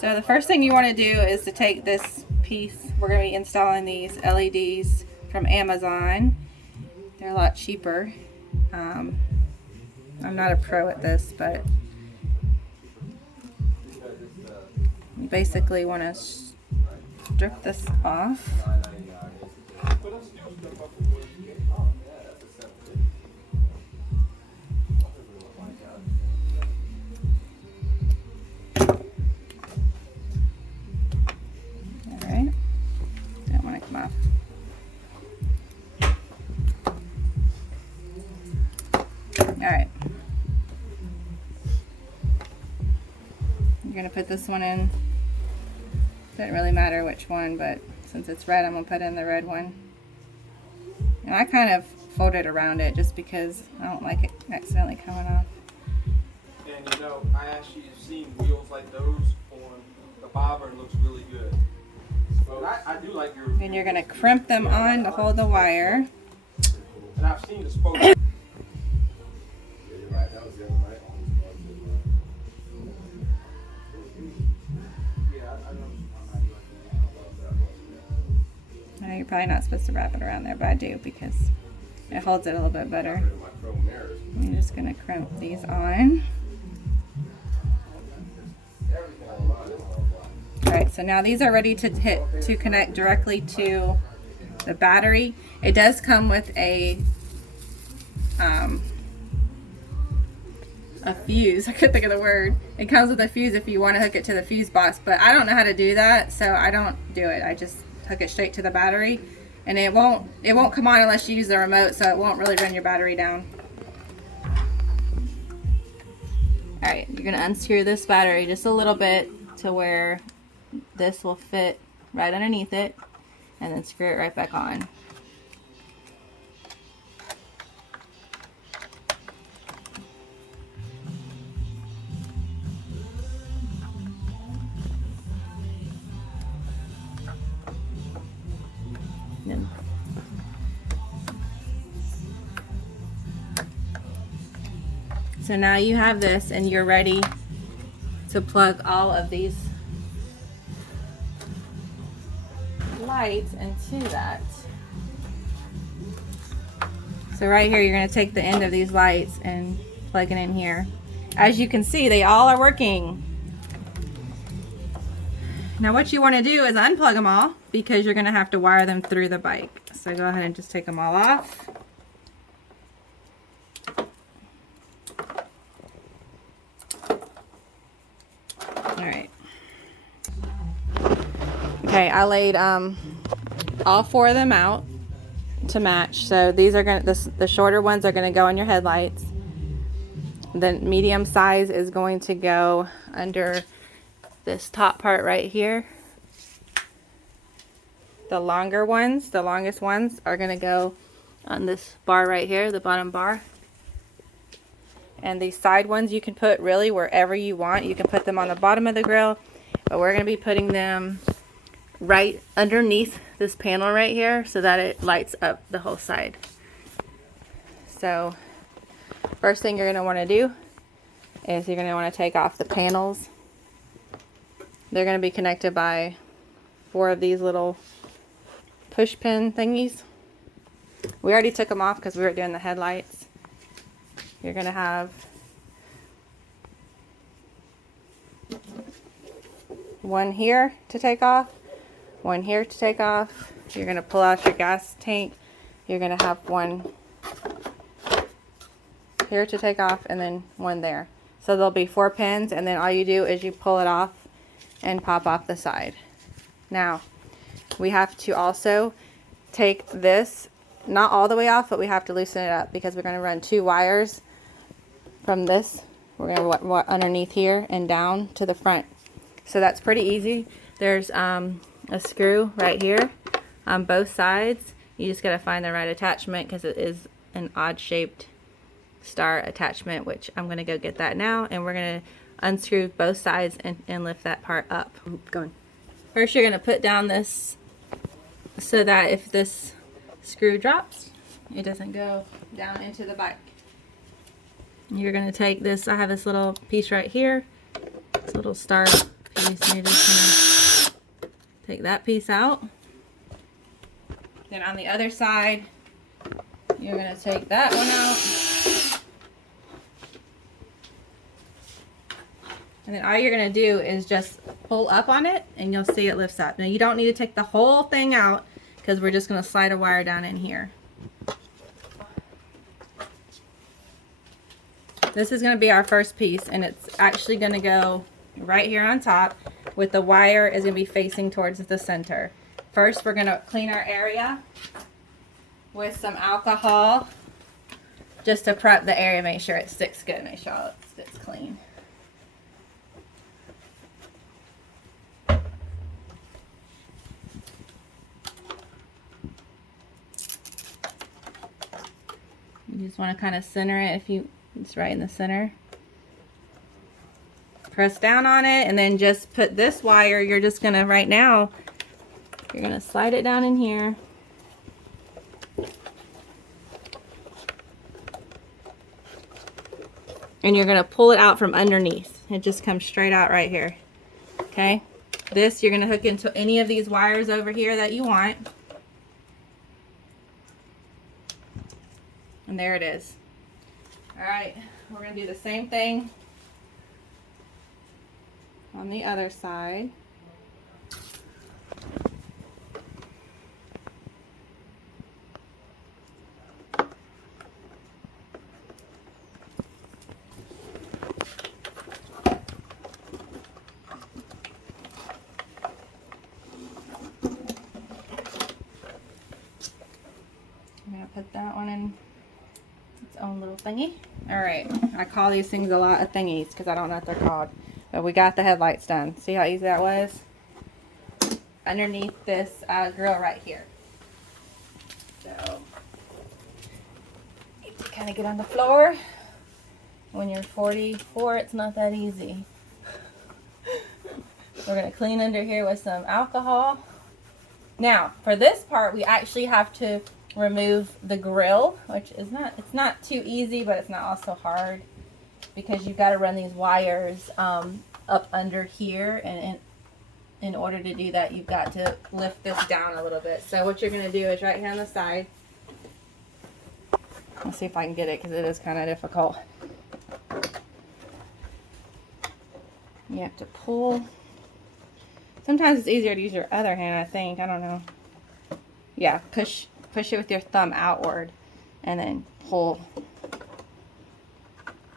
So the first thing you want to do is to take this piece. We're going to be installing these LEDs from Amazon. They're a lot cheaper. I'm not a pro at this, but you basically want to strip this off. Alright, don't want to come off. Alright. You're going to put this one in. Doesn't really matter which one, but since it's red, I'm going to put in the red one. And I kind of fold it around it just because I don't like it accidentally coming off. And you know, I actually have seen wheels like those on the bobber, and it looks really good. So I do like your. And you're going to crimp them on to hold the wire. And I've seen the spoke. I know you're probably not supposed to wrap it around there, but I do because it holds it a little bit better. I'm just going to crimp these on. Alright, so now these are ready to connect directly to the battery. It does come with a fuse. I couldn't think of the word. It comes with a fuse if you want to hook it to the fuse box, but I don't know how to do that, so I don't do it. I just hook it straight to the battery, and it won't come on unless you use the remote, so it won't really run your battery down. Alright, you're going to unscrew this battery just a little bit to where this will fit right underneath it, and then screw it right back on. So now you have this and you're ready to plug all of these lights into that. So right here, you're going to take the end of these lights and plug it in here. As you can see, they all are working. Now what you want to do is unplug them all because you're going to have to wire them through the bike. So go ahead and just take them all off. Alright. Okay, I laid all 4 of them out to match. So these are the shorter ones are going to go on your headlights. The medium size is going to go under this top part right here. The longer ones, the longest ones, are going to go on this bar right here, the bottom bar. And these side ones you can put really wherever you want. You can put them on the bottom of the grill, but we're going to be putting them right underneath this panel right here so that it lights up the whole side. So first thing you're going to want to do is you're going to want to take off the panels. They're going to be connected by 4 of these little push pin thingies. We already took them off because we were doing the headlights. You're going to have one here to take off, one here to take off. You're going to pull out your gas tank. You're going to have one here to take off and then one there. So there'll be 4 pins, and then all you do is you pull it off and pop off the side. Now we have to also take this not all the way off, but we have to loosen it up because we're going to run 2 wires from this. We're going to underneath here and down to the front. So that's pretty easy. There's a screw right here on both sides. You just got to find the right attachment because it is an odd shaped star attachment, which I'm going to go get that now, and we're going to unscrew both sides and lift that part up. Going. First, you're going to put down this so that if this screw drops, it doesn't go down into the bike. You're going to take this, I have this little piece right here, this little star piece. And you're just gonna take that piece out. Then on the other side, you're gonna take that one out. And then all you're gonna do is just pull up on it and you'll see it lifts up. Now you don't need to take the whole thing out because we're just gonna slide a wire down in here. This is gonna be our first piece, and it's actually gonna go right here on top with the wire is gonna be facing towards the center. First, we're gonna clean our area with some alcohol just to prep the area, make sure it sticks good, make sure it sticks clean. You just want to kind of center it it's right in the center. Press down on it and then just put this wire, you're just going to right now, you're going to slide it down in here. And you're going to pull it out from underneath. It just comes straight out right here. Okay? This you're going to hook into any of these wires over here that you want. And there it is. Alright, we're going to do the same thing on the other side. I'm going to put that one in its own little thingy. Alright, I call these things a lot of thingies because I don't know what they're called. But we got the headlights done. See how easy that was? Underneath this grill right here. So, you kind of get on the floor. When you're 44, it's not that easy. We're going to clean under here with some alcohol. Now, for this part, we actually have to remove the grill, which is it's not too easy, but it's not also hard because you've got to run these wires up under here, and in order to do that, you've got to lift this down a little bit. So what you're going to do is right here on the side, let's see if I can get it because it is kind of difficult. You have to pull. Sometimes it's easier to use your other hand, I think. I don't know. Yeah, push it with your thumb outward and then pull.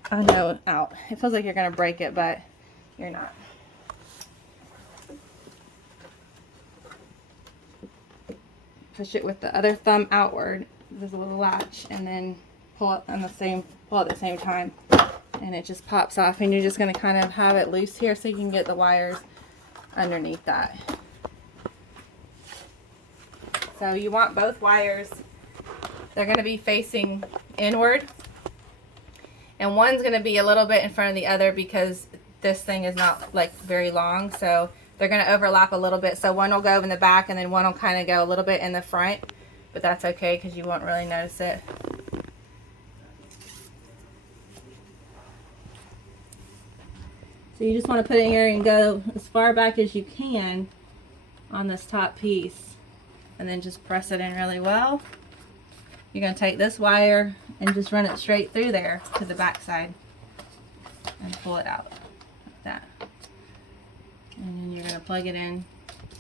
I know, out. It feels like you're going to break it, but you're not. Push it with the other thumb outward. There's a little latch, and then pull it at the same time, and it just pops off. And you're just going to kind of have it loose here so you can get the wires underneath that. So you want both wires. They're going to be facing inward, and one's going to be a little bit in front of the other because this thing is not like very long, so they're going to overlap a little bit. So one will go in the back and then one will kind of go a little bit in the front, but that's okay because you won't really notice it. So you just want to put it in here and go as far back as you can on this top piece, and then just press it in really well. You're going to take this wire and just run it straight through there to the back side and pull it out like that. And then you're going to plug it in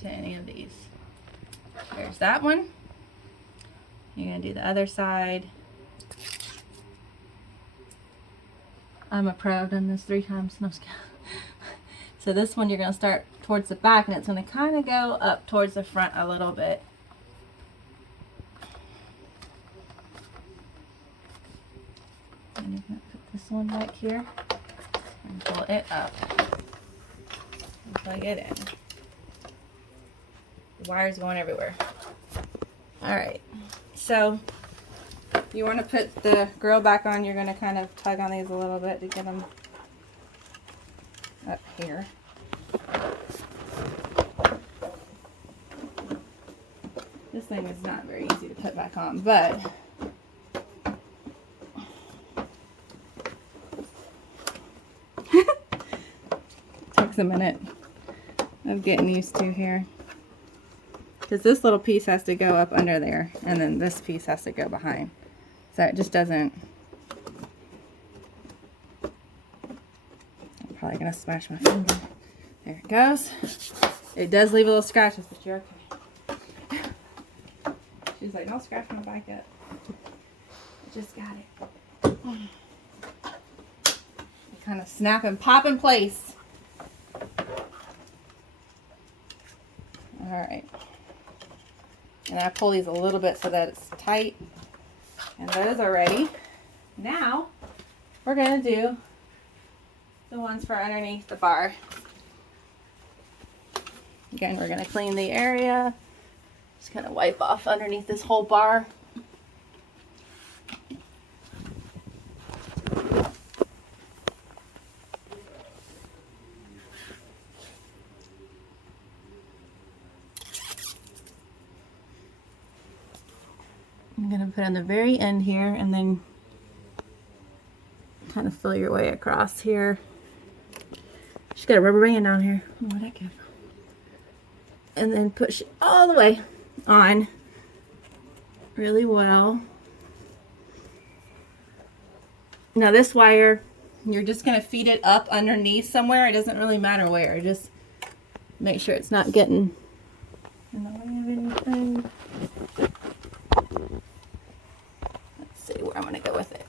to any of these. There's that one. You're going to do the other side. I'm a pro. I've done this 3 times. No, so this one you're going to start towards the back, and it's going to kind of go up towards the front a little bit. And you're going to put this one back here and pull it up and plug it in. The wire's going everywhere. Alright, so you want to put the grill back on. You're going to kind of tug on these a little bit to get them up here. This thing is not very easy to put back on, but takes a minute. of getting used to here. Because this little piece has to go up under there, and then this piece has to go behind. So it just doesn't. I'm probably going to smash my finger. There it goes. It does leave a little scratches, but you're okay. She's like, don't scratch my bike up. I just got it. Kind of snap and pop in place. Alright. And I pull these a little bit so that it's tight. And those are ready. Now, we're going to do the ones for underneath the bar. Again, we're going to clean the area. Just kind of wipe off underneath this whole bar. I'm going to put on the very end here and then kind of fill your way across here. She's got a rubber band down here. Oh, where'd that go? And then push it all the way on really well. Now this wire, you're just going to feed it up underneath somewhere. It doesn't really matter where. Just make sure it's not getting in the way of anything. Let's see where I'm going to go with it.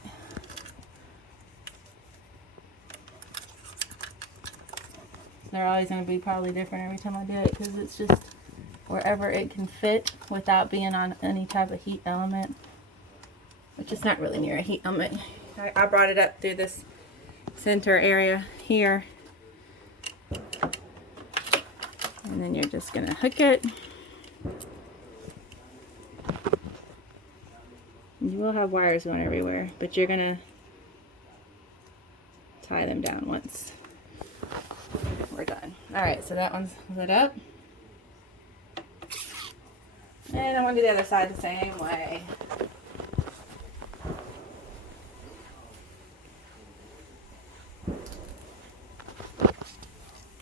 They're always going to be probably different every time I do it because it's just wherever it can fit without being on any type of heat element, which is not really near a heat element. I brought it up through this center area here, and then you're just going to hook it. You will have wires going everywhere, but you're going to tie them down once we're done. Alright, so that one's lit up. And I'm going to do the other side the same way.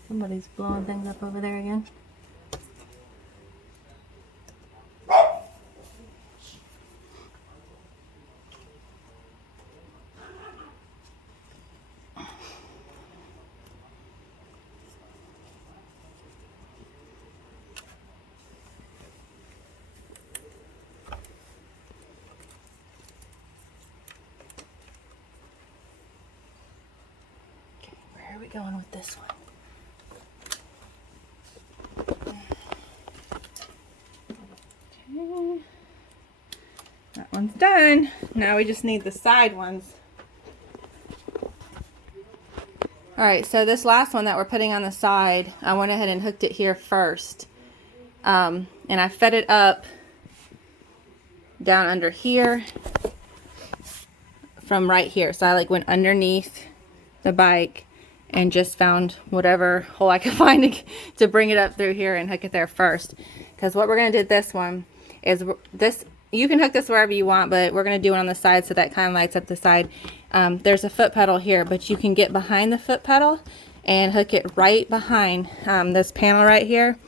Somebody's blowing things up over there again. Where are we going with this one? Okay. That one's done. Now we just need the side ones. Alright, so this last one that we're putting on the side, I went ahead and hooked it here first. And I fed it up down under here from right here. So I like went underneath the bike and just found whatever hole I could find to bring it up through here and hook it there first. Because what we're going to do this one is this, you can hook this wherever you want, but we're going to do it on the side so that kind of lights up the side. There's a foot pedal here, but you can get behind the foot pedal and hook it right behind this panel right here.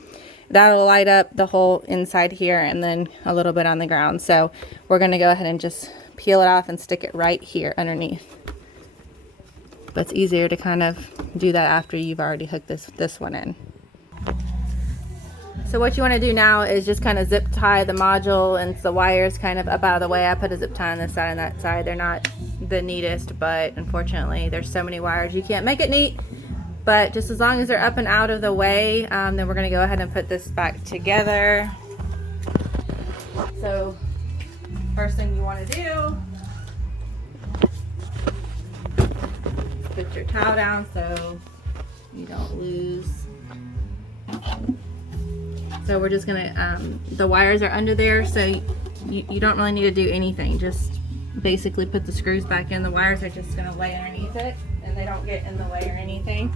That'll light up the whole inside here and then a little bit on the ground. So we're going to go ahead and just peel it off and stick it right here underneath. But it's easier to kind of do that after you've already hooked this one in. So what you want to do now is just kind of zip tie the module and the wires kind of up out of the way. I put a zip tie on this side and that side. They're not the neatest, but unfortunately there's so many wires you can't make it neat. But just as long as they're up and out of the way, then we're going to go ahead and put this back together. So first thing you want to do, put your towel down so you don't lose. So we're just gonna, the wires are under there, so you don't really need to do anything. Just basically put the screws back in. The wires are just gonna lay underneath it and they don't get in the way or anything.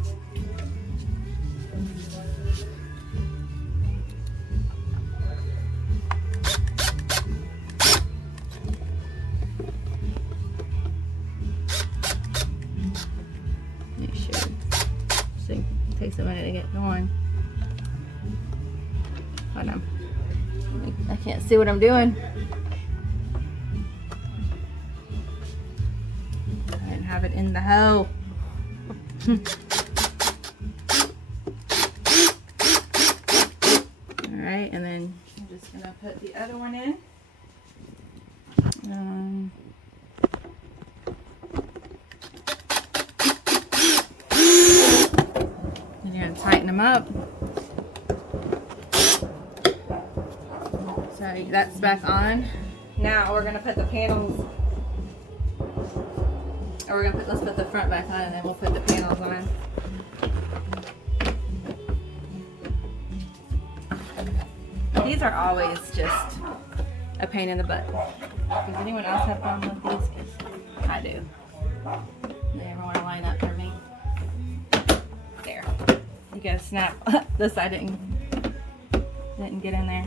Make sure. So it takes a minute to get going. But I can't see what I'm doing. I didn't have it in the hole. Alright, and then I'm just gonna put the other one in. And you're gonna tighten them up. So that's back on. Now we're gonna put the panels, or let's put the front back on, and then we'll put the panels on. These are always just a pain in the butt. Does anyone else have problems with these? 'Cause I do. They ever want to line up for me? There. You gotta snap. This side didn't get in there.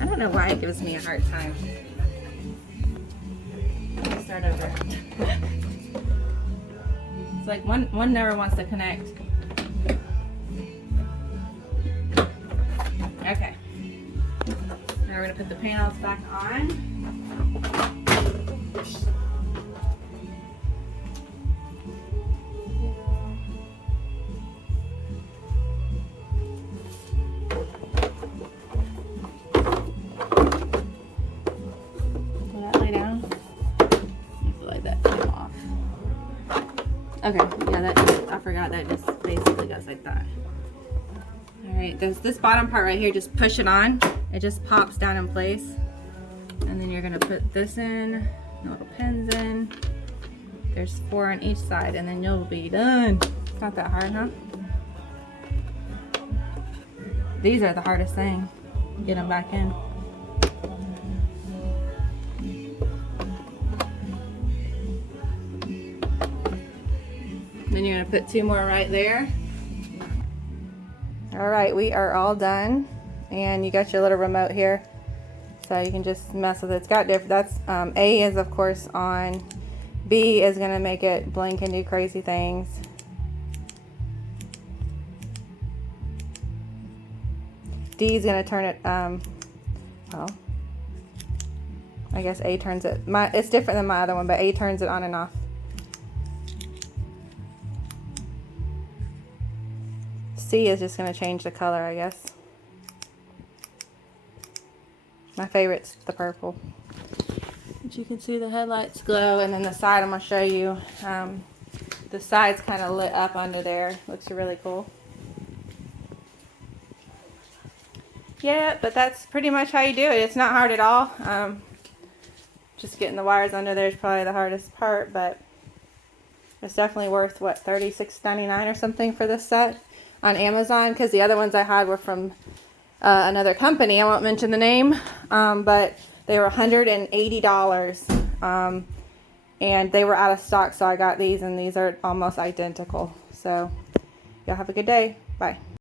I don't know why it gives me a hard time. Let's start over. It's like one never wants to connect. Okay. Now we're gonna put the panels back on. Will that lay down? I feel like that came off. Okay, yeah, I forgot that just basically goes like that. Alright, there's this bottom part right here, just push it on. It just pops down in place. And then you're gonna put this in, the little pins in. There's 4 on each side, and then you'll be done. It's not that hard, huh? These are the hardest thing. Get them back in. Then you're gonna put 2 more right there. All right, we are all done, and you got your little remote here, so you can just mess with it. It's got different. That's A is of course on. B is gonna make it blink and do crazy things. D is gonna turn it. Well, I guess A turns it. It's different than my other one, but A turns it on and off. C is just going to change the color, I guess. My favorite's the purple. But you can see the headlights glow, and then the side I'm going to show you. The side's kind of lit up under there. Looks really cool. Yeah, but that's pretty much how you do it. It's not hard at all. Just getting the wires under there is probably the hardest part, but it's definitely worth, what, $36.99 or something for this set on Amazon, because the other ones I had were from another company. I won't mention the name, but they were $180, and they were out of stock, so I got these, and these are almost identical. So y'all have a good day. Bye.